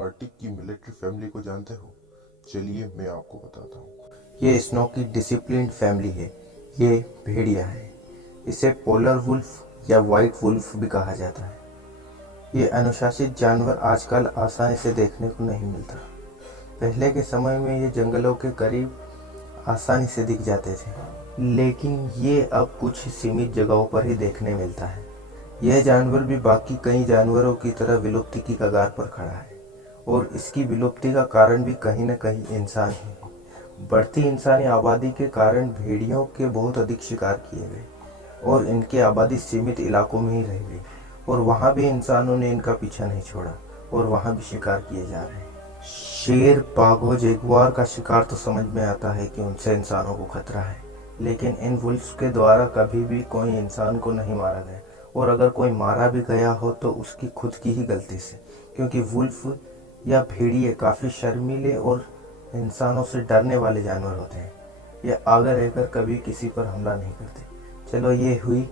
Arctic की military family को जानते हो? चलिए मैं आपको बताता हूँ। ये स्नो की डिसिप्लिन्ड फैमिली है। ये भेड़िया है। इसे पोलर वुल्फ या वाइट वुल्फ भी कहा जाता है। ये अनुशासित जानवर आजकल आसानी से देखने को नहीं मिलता। पहले के समय में ये जंगलों के करीब आसानी से दिख जाते थे, लेकिन ये अब कुछ सीमित जगहों पर ही देखने मिलता है। यह जानवर भी बाकी कई जानवरों की तरह विलुप्ति की कगार पर खड़ा है, और इसकी विलुप्ति का कारण भी कहीं न कहीं इंसान ही है। बढ़ती इंसानी आबादी के कारण भेड़ियों के बहुत अधिक शिकार किए गए और इनकी आबादी सीमित इलाकों में ही रह गई, और वहाँ भी इंसानों ने इनका पीछा नहीं छोड़ा और वहाँ भी शिकार किए जा रहे हैं। शेर, बाघों, जगुआर का शिकार तो समझ में आता है कि उनसे इंसानों को खतरा है, लेकिन इन वुल्फ्स के द्वारा कभी भी कोई इंसान को नहीं मारा गया, और अगर कोई मारा भी गया हो तो उसकी खुद की ही गलती से, क्योंकि वुल्फ या भेड़िए काफ़ी शर्मीले और इंसानों से डरने वाले जानवर होते हैं। ये आगे रहकर कभी किसी पर हमला नहीं करते। चलो, ये हुई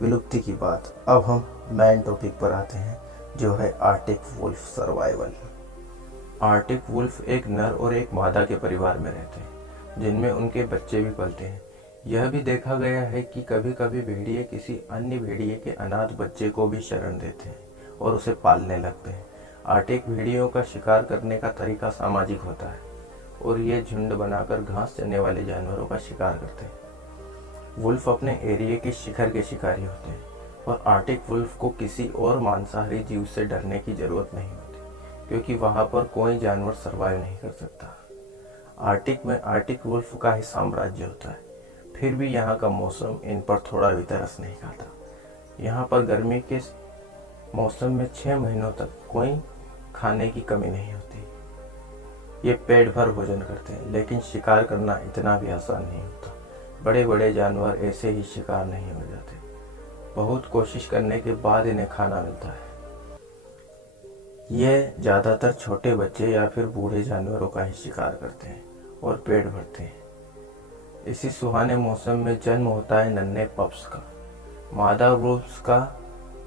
विलुप्ति की बात। अब हम मेन टॉपिक पर आते हैं, जो है arctic wolf survival. Arctic wolf एक नर और एक मादा के परिवार में रहते हैं, जिनमें उनके बच्चे भी पलते हैं। यह भी देखा गया है कि कभी कभी भेड़िए किसी अन्य भेड़िए के अनाथ बच्चे को भी शरण देते हैं और उसे पालने लगते हैं। आर्टिक भेड़ियों का शिकार करने का तरीका सामाजिक होता है, और ये झुंड बनाकर घास चरने वाले जानवरों का शिकार करते हैं। वुल्फ अपने एरिया के शिखर के शिकारी होते हैं, और आर्टिक वुल्फ को किसी और मांसाहारी जीव से डरने की जरूरत नहीं होती, क्योंकि वहाँ पर कोई जानवर सर्वाइव नहीं कर सकता। आर्टिक में आर्टिक वुल्फ का ही साम्राज्य होता है। फिर भी यहाँ का मौसम इन पर थोड़ा भी तरस नहीं खाता। यहाँ पर गर्मी के मौसम में 6 महीनों तक कोई खाने की कमी नहीं होती। ये पेट भर भोजन करते हैं, लेकिन शिकार करना इतना भी आसान नहीं होता। बड़े बड़े जानवर ऐसे ही शिकार नहीं हो जाते। बहुत कोशिश करने के बाद इन्हें खाना मिलता है। ये ज़्यादातर छोटे बच्चे या फिर बूढ़े जानवरों का ही शिकार करते हैं और पेट भरते हैं। इसी सुहाने मौसम में जन्म होता है नन्हे पप्स का। मादा वुल्फ्स का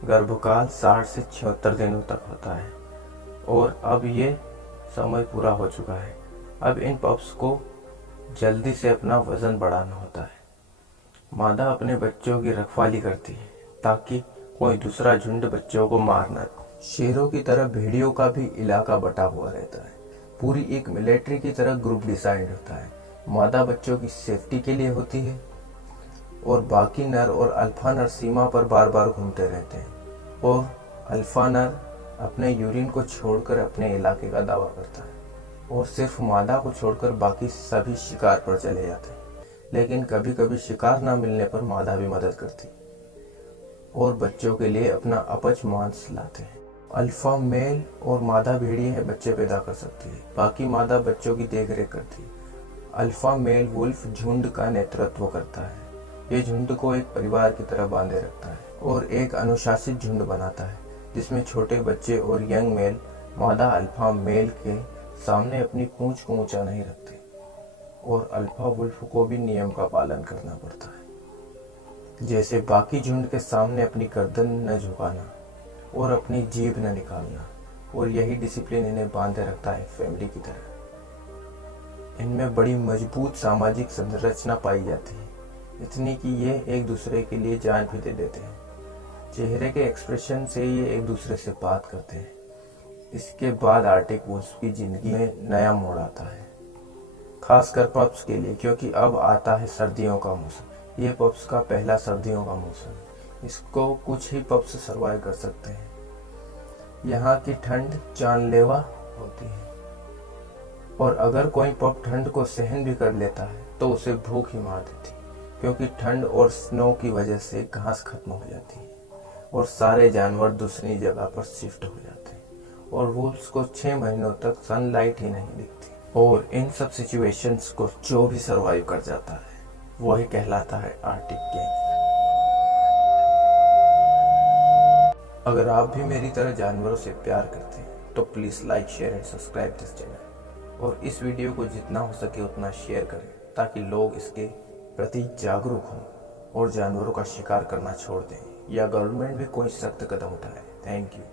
गर्भकाल 60 से 76 दिनों तक होता है, और अब ये समय पूरा हो चुका है। अब इन पप्स को जल्दी से अपना वजन बढ़ाना होता है। मादा अपने बच्चों की रखवाली करती है ताकि कोई दूसरा झुंड बच्चों को मार न दे। शेरों की तरह भेड़ियों का भी इलाका बटा हुआ रहता है। पूरी एक मिलिट्री की तरह ग्रुप डिसाइड होता है। मादा बच्चों की सेफ्टी के लिए होती है, और बाकी नर और अल्फा नर सीमा पर बार बार घूमते रहते हैं, और अल्फा नर अपने यूरिन को छोड़कर अपने इलाके का दावा करता है, और सिर्फ मादा को छोड़कर बाकी सभी शिकार पर चले जाते हैं। लेकिन कभी कभी शिकार न मिलने पर मादा भी मदद करती है और बच्चों के लिए अपना अपच मांस लाते हैं। अल्फा मेल और मादा भेड़िए बच्चे पैदा कर सकती है, बाकी मादा बच्चों की देखरेख करती है। अल्फा मेल वुल्फ झुंड का नेतृत्व करता है। ये झुंड को एक परिवार की तरह बांधे रखता है और एक अनुशासित झुंड बनाता है, जिसमें छोटे बच्चे और यंग मेल मादा अल्फा मेल के सामने अपनी पूंछ को ऊंचा नहीं रखते, और अल्फा वुल्फ को भी नियम का पालन करना पड़ता है, जैसे बाकी झुंड के सामने अपनी गर्दन न झुकाना और अपनी जीभ न निकालना। और यही डिसिप्लिन इन्हें बांधे रखता है फैमिली की तरह। इनमें बड़ी मजबूत सामाजिक संरचना पाई जाती है, इतनी कि ये एक दूसरे के लिए जान भी दे देते हैं। चेहरे के एक्सप्रेशन से ये एक दूसरे से बात करते हैं। इसके बाद आर्टिक वुल्फ की जिंदगी में नया मोड़ आता है, खासकर पप्स के लिए, क्योंकि अब आता है सर्दियों का मौसम। ये पप्स का पहला सर्दियों का मौसम है। इसको कुछ ही पप्स सर्वाइव कर सकते हैं। यहाँ की ठंड जानलेवा होती है, और अगर कोई पप ठंड को सहन भी कर लेता है तो उसे भूख ही मार देती है, क्योंकि ठंड और स्नो की वजह से घास खत्म हो जाती है और सारे जानवर दूसरी जगह पर शिफ्ट हो जाते हैं, और वुल्फ्स को 6 महीनों तक सनलाइट ही नहीं दिखती। और इन सब सिचुएशंस को जो भी सर्वाइव कर जाता है वही कहलाता है आर्टिक गैंग। अगर आप भी मेरी तरह जानवरों से प्यार करते हैं तो please like, share and subscribe this channel, और इस वीडियो को जितना हो सके उतना शेयर करें ताकि लोग इसके प्रति जागरूक हों और जानवरों का शिकार करना छोड़ दें, या गवर्नमेंट भी कोई सख्त कदम उठाए। Thank you.